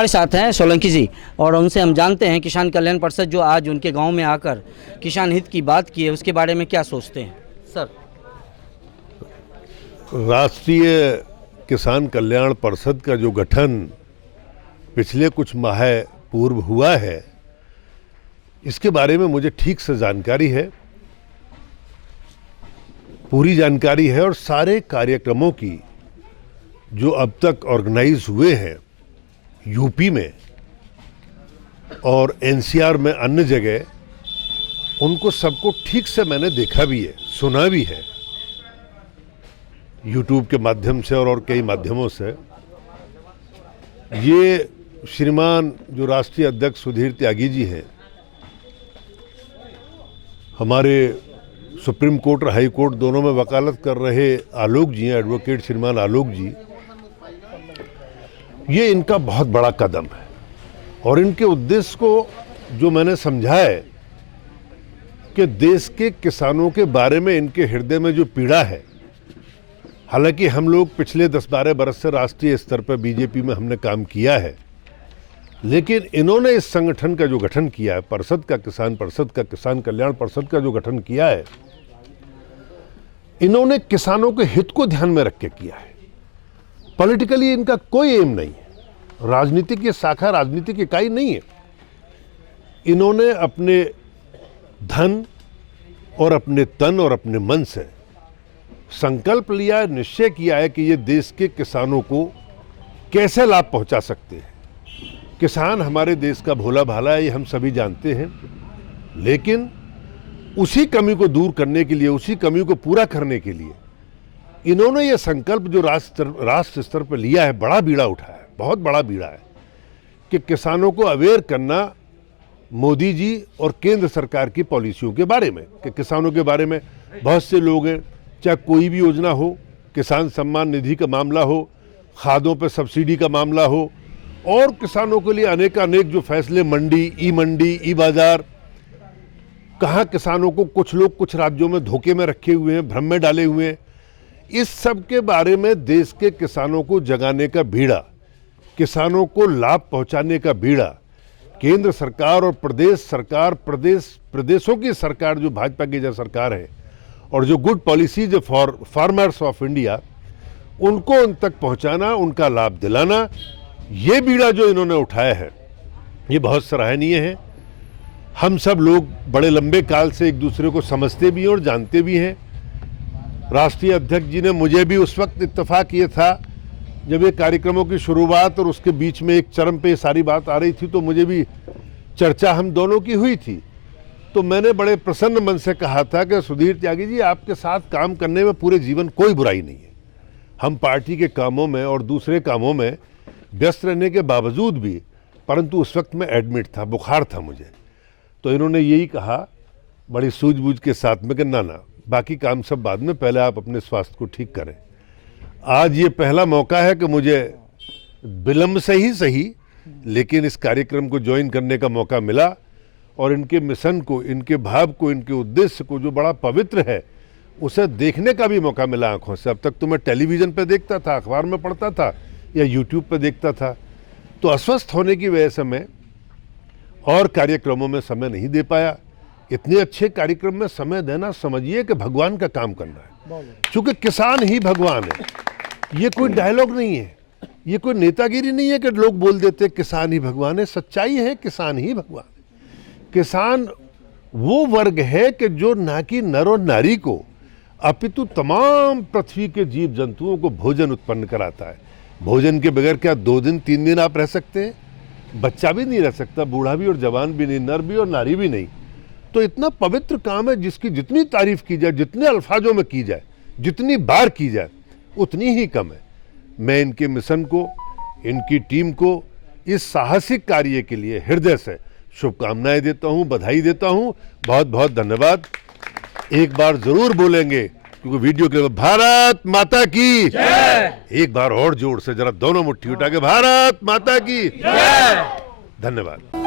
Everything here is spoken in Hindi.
हमारे साथ हैं सोलंकी जी और उनसे हम जानते हैं किसान कल्याण परिषद जो आज उनके गांव में आकर किसान हित की बात की है उसके बारे में क्या सोचते हैं सर। राष्ट्रीय किसान कल्याण परिषद का जो गठन पिछले कुछ माह पूर्व हुआ है, इसके बारे में मुझे ठीक से जानकारी है, पूरी जानकारी है। और सारे कार्यक्रमों की जो अब तक ऑर्गेनाइज हुए हैं यूपी में और एनसीआर में, अन्य जगह, उनको सबको ठीक से मैंने देखा भी है, सुना भी है, यूट्यूब के माध्यम से और कई माध्यमों से। ये श्रीमान जो राष्ट्रीय अध्यक्ष सुधीर त्यागी जी हैं, हमारे सुप्रीम कोर्ट और हाई कोर्ट दोनों में वकालत कर रहे आलोक जी हैं, एडवोकेट श्रीमान आलोक जी, ये इनका बहुत बड़ा कदम है। और इनके उद्देश्य को जो मैंने समझा है कि देश के किसानों के बारे में इनके हृदय में जो पीड़ा है, हालांकि हम लोग पिछले 10-12 बरस से राष्ट्रीय स्तर पर बीजेपी में हमने काम किया है, लेकिन इन्होंने इस संगठन का जो गठन किया है, परिषद का, किसान परिषद का, किसान कल्याण परिषद का जो गठन किया है, इन्होंने किसानों के हित को ध्यान में रख के किया है। पॉलिटिकली इनका कोई एम नहीं है, राजनीतिक ये शाखा, राजनीतिक इकाई नहीं है। इन्होंने अपने धन और अपने तन और अपने मन से संकल्प लिया है, निश्चय किया है कि ये देश के किसानों को कैसे लाभ पहुंचा सकते हैं। किसान हमारे देश का भोला भाला है, ये हम सभी जानते हैं, लेकिन उसी कमी को दूर करने के लिए, उसी कमी को पूरा करने के लिए इन्होंने ये संकल्प जो राष्ट्र स्तर पर लिया है, बड़ा बीड़ा उठाया है, बहुत बड़ा बीड़ा है, कि किसानों को अवेयर करना मोदी जी और केंद्र सरकार की पॉलिसियों के बारे में। कि किसानों के बारे में बहुत से लोग हैं, चाहे कोई भी योजना हो, किसान सम्मान निधि का मामला हो, खादों पर सब्सिडी का मामला हो, और किसानों के लिए अनेक जो फैसले, मंडी, ई बाजार, कहाँ किसानों को कुछ लोग कुछ राज्यों में धोखे में रखे हुए हैं, भ्रम में डाले हुए हैं, इस सब के बारे में देश के किसानों को जगाने का बीड़ा, किसानों को लाभ पहुंचाने का बीड़ा केंद्र सरकार और प्रदेश सरकार, प्रदेशों की सरकार जो भाजपा की जो सरकार है, और जो good policies for farmers of India, उनको उन तक पहुंचाना, उनका लाभ दिलाना, ये बीड़ा जो इन्होंने उठाया है, ये बहुत सराहनीय है। हम सब लोग बड़े लंबे काल से एक दूसरे को समझते भी हैं और जानते भी हैं। राष्ट्रीय अध्यक्ष जी ने मुझे भी उस वक्त इत्तेफाक ये था जब ये कार्यक्रमों की शुरुआत और उसके बीच में एक चरम पे सारी बात आ रही थी, तो मुझे भी चर्चा हम दोनों की हुई थी। तो मैंने बड़े प्रसन्न मन से कहा था कि सुधीर त्यागी जी, आपके साथ काम करने में पूरे जीवन कोई बुराई नहीं है। हम पार्टी के कामों में और दूसरे कामों में व्यस्त रहने के बावजूद भी, परंतु उस वक्त मैं एडमिट था, बुखार था मुझे, तो इन्होंने यही कहा बड़ी सूझबूझ के साथ में कि ना, बाकी काम सब बाद में, पहले आप अपने स्वास्थ्य को ठीक करें। आज ये पहला मौका है कि मुझे विलंब से ही सही, लेकिन इस कार्यक्रम को ज्वाइन करने का मौका मिला, और इनके मिशन को, इनके भाव को, इनके उद्देश्य को, जो बड़ा पवित्र है, उसे देखने का भी मौका मिला आंखों से। अब तक तो मैं टेलीविज़न पे देखता था, अखबार में पढ़ता था या यूट्यूब पे देखता था, तो अस्वस्थ होने की वजह से मैं और कार्यक्रमों में समय नहीं दे पाया। इतने अच्छे कार्यक्रम में समय देना, समझिए कि भगवान का काम करना है, क्योंकि किसान ही भगवान है। ये कोई डायलॉग नहीं है, ये कोई नेतागिरी नहीं है कि लोग बोल देते किसान ही भगवान है। सच्चाई है, किसान ही भगवान है। किसान वो वर्ग है कि जो ना कि नर और नारी को, अपितु तमाम पृथ्वी के जीव जंतुओं को भोजन उत्पन्न कराता है। भोजन के बगैर क्या 2 दिन 3 दिन आप रह सकते हैं? बच्चा भी नहीं रह सकता, बूढ़ा भी और जवान भी नहीं, नर भी और नारी भी नहीं। तो इतना पवित्र काम है जिसकी जितनी तारीफ की जाए, जितने अल्फाजों में की जाए, जितनी बार की जाए, उतनी ही कम है। मैं इनके मिशन को, इनकी टीम को इस साहसिक कार्य के लिए हृदय से शुभकामनाएं देता हूं, बधाई देता हूं। बहुत बहुत धन्यवाद। एक बार जरूर बोलेंगे, क्योंकि वीडियो के लिए भारत माता की जय। एक बार और जोर से जरा दोनों मुट्ठी उठा के भारत माता की जय। धन्यवाद।